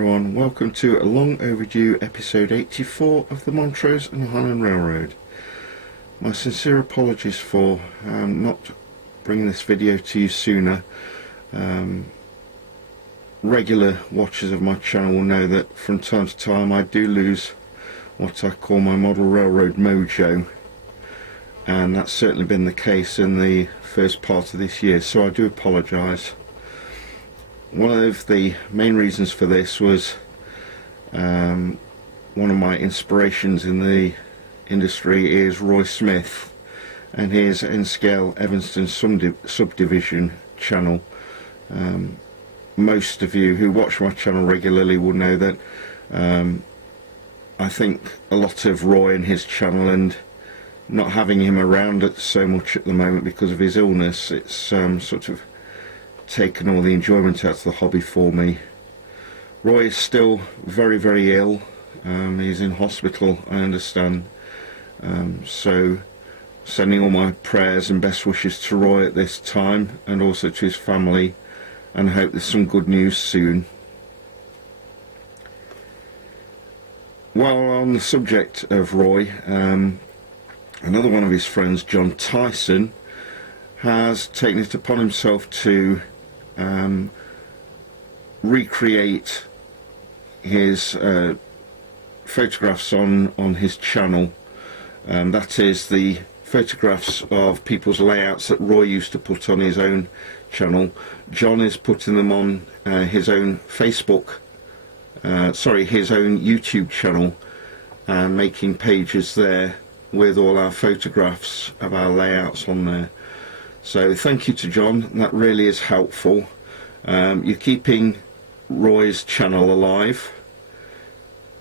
everyone, welcome to a long overdue episode 84 of the Montrose and Highland Railroad. My sincere apologies for not bringing this video to you sooner. Regular watchers of my channel will know that from time to time I do lose what I call my model railroad mojo, and that's certainly been the case in the first part of this year, so I do apologise. One of the main reasons for this was one of my inspirations in the industry is Roy Smith and his N-Scale Evanston subdivision channel. Most of you who watch my channel regularly will know that I think a lot of Roy and his channel, and not having him around so much at the moment because of his illness, it's sort of taken all the enjoyment out of the hobby for me. Roy is still very ill. He's in hospital, I understand, so sending all my prayers and best wishes to Roy at this time, and also to his family, and I hope there's some good news soon. While on the subject of Roy, another one of his friends, John Tyson, has taken it upon himself to recreate his photographs on his channel. That is the photographs of people's layouts that Roy used to put on his own channel. John is putting them on his own his own YouTube channel, and making pages there with all our photographs of our layouts on there. So thank you to John, that really is helpful. You're keeping Roy's channel alive,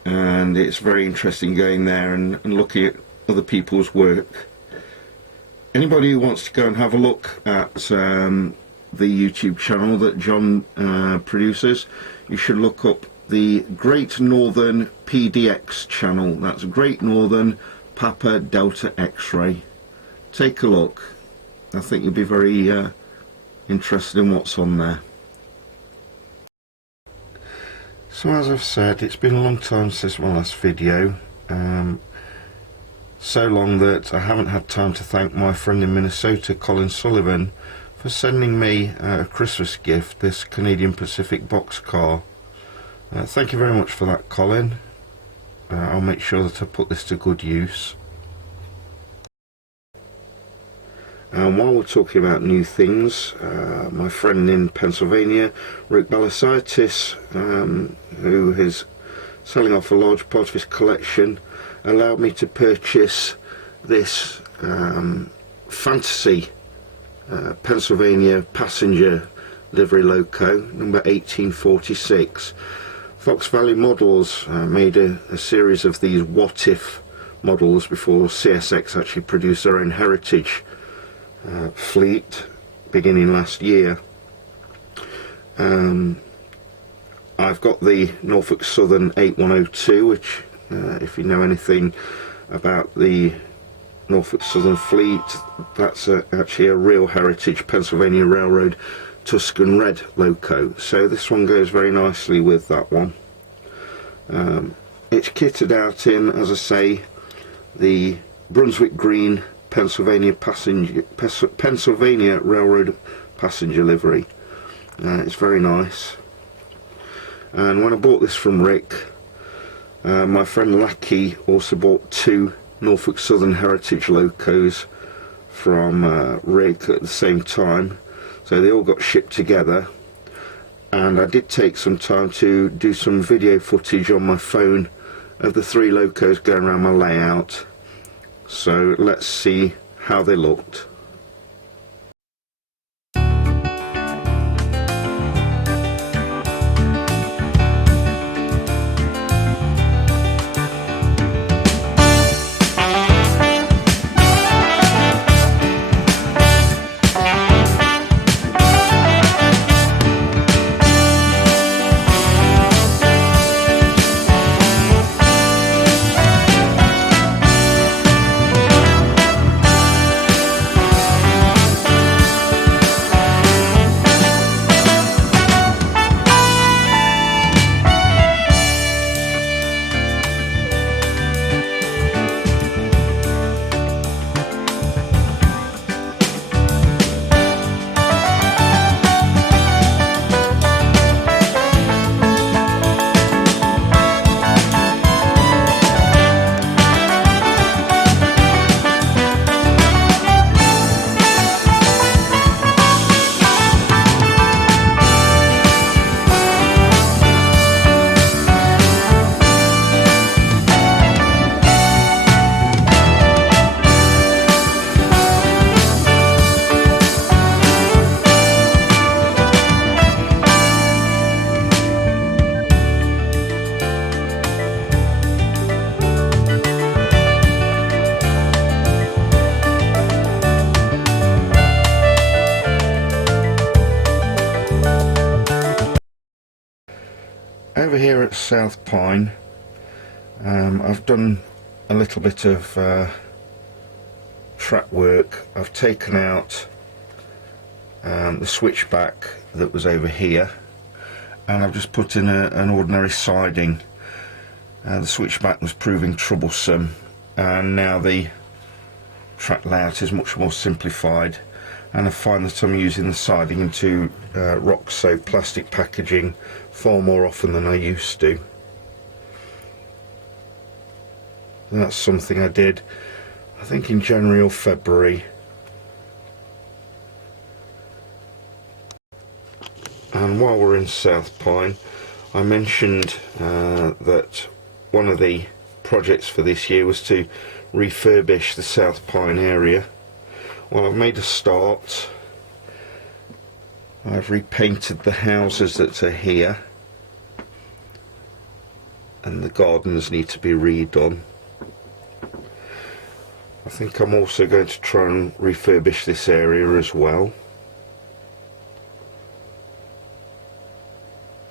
and it's very interesting going there and looking at other people's work. Anybody who wants to go and have a look at the YouTube channel that John produces, you should look up the Great Northern PDX channel. That's Great Northern Papa Delta X-Ray. Take a look. I think you'll be very interested in what's on there. So as I've said, it's been a long time since my last video, so long that I haven't had time to thank my friend in Minnesota, Colin Sullivan, for sending me a Christmas gift, this Canadian Pacific boxcar. Thank you very much for that, Colin. I'll make sure that I put this to good use. While we're talking about new things, my friend in Pennsylvania, Rick Balasitis, who is selling off a large part of his collection, allowed me to purchase this fantasy Pennsylvania passenger livery loco, number 1846. Fox Valley Models made a series of these what if models before CSX actually produced their own heritage fleet beginning last year. I've got the Norfolk Southern 8102, which if you know anything about the Norfolk Southern fleet, that's actually a real heritage Pennsylvania Railroad Tuscan Red loco, so this one goes very nicely with that one. It's kitted out in, as I say, the Brunswick Green Pennsylvania Railroad passenger livery. It's very nice. And when I bought this from Rick, my friend Lachie also bought two Norfolk Southern Heritage locos from Rick at the same time, so they all got shipped together. And I did take some time to do some video footage on my phone of the three locos going around my layout. So let's see how they looked. over here at South Pine, I've done a little bit of track work. I've taken out the switchback that was over here, and I've just put in an ordinary siding. The switchback was proving troublesome, and now the track layout is much more simplified, and I find that I'm using the siding into rock soap plastic packaging far more often than I used to. And that's something I did, I think, in January or February. And while we're in South Pine, I mentioned that one of the projects for this year was to refurbish the South Pine area. Well, I've made a start. I've repainted the houses that are here, and the gardens need to be redone. I think I'm also going to try and refurbish this area as well.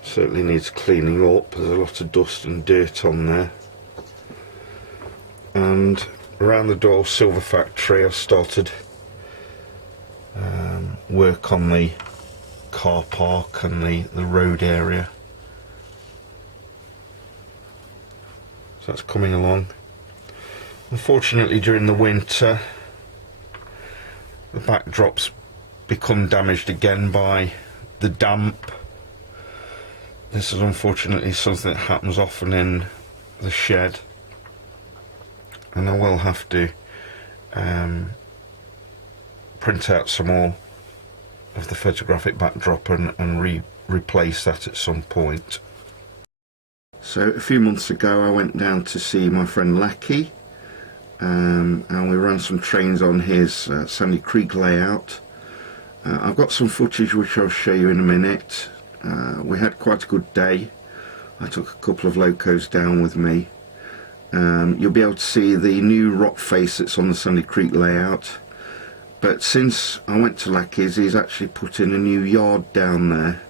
Certainly needs cleaning up. There's a lot of dust and dirt on there. And around the door silver factory, I've started work on the car park and the road area. So that's coming along. Unfortunately, during the winter, the backdrop's become damaged again by the damp. This is unfortunately something that happens often in the shed, and I will have to print out some more of the photographic backdrop and replace that at some point. So a few months ago I went down to see my friend Lachie, and we ran some trains on his Sandy Creek layout. I've got some footage which I'll show you in a minute. We had quite a good day. I took a couple of locos down with me. You'll be able to see the new rock face that's on the Sandy Creek layout. But since I went to Lachie's, he's actually put in a new yard down there.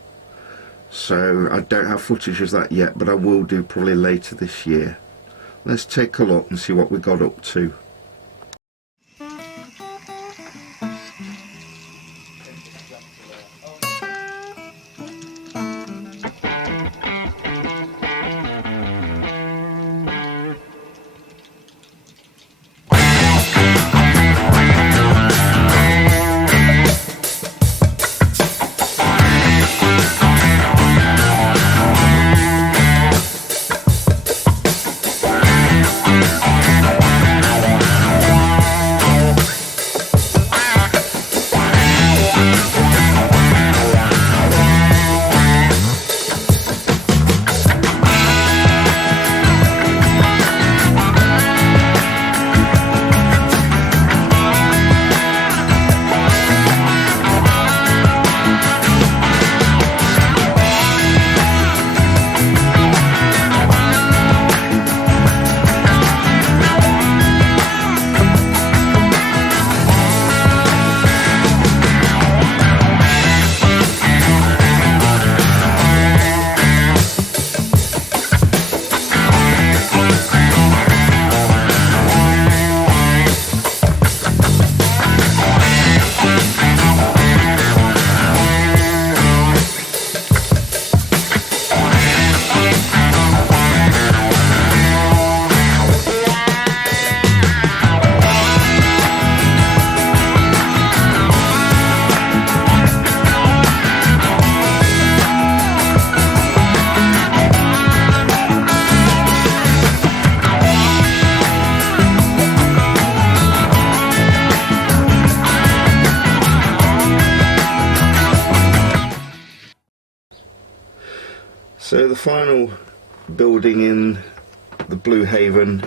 So I don't have footage of that yet, but I will do probably later this year. Let's take a look and see what we got up to. So the final building in the Blue Haven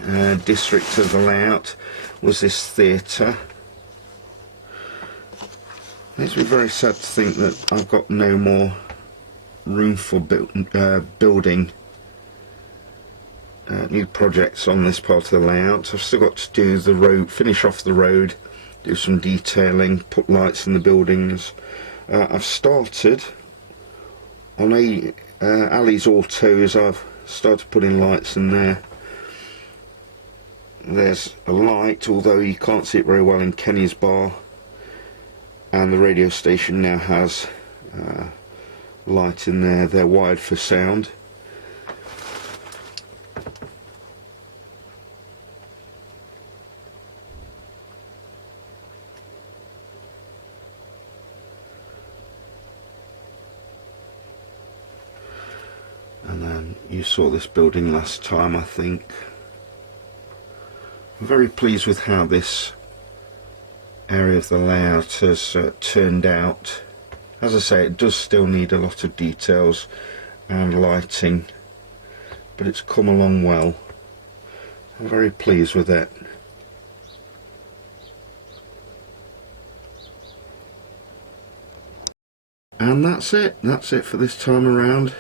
district of the layout was this theatre. It makes me very sad to think that I've got no more room for building new projects on this part of the layout. I've still got to do the road, finish off the road, do some detailing, put lights in the buildings. I've started on Ali's autos, I've started putting lights in there. There's a light, although you can't see it very well, in Kenny's bar, and the radio station now has light in there. They're wired for sound. And then you saw this building last time, I think. I'm very pleased with how this area of the layout has turned out. As I say, it does still need a lot of details and lighting, but it's come along well. I'm very pleased with it. And that's it for this time around.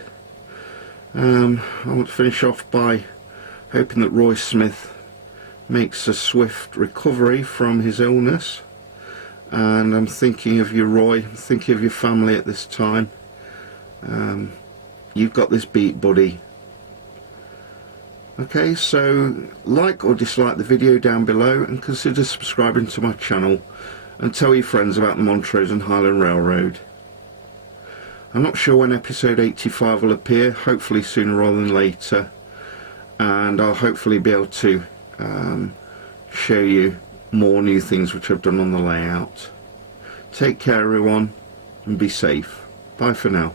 I want to finish off by hoping that Roy Smith makes a swift recovery from his illness, and I'm thinking of you, Roy. I'm thinking of your family at this time. You've got this beat, buddy. Okay, so like or dislike the video down below, and consider subscribing to my channel, and tell your friends about the Montrose and Highland Railroad. I'm not sure when episode 85 will appear, hopefully sooner rather than later, and I'll hopefully be able to show you more new things which I've done on the layout. Take care everyone, and be safe. Bye for now.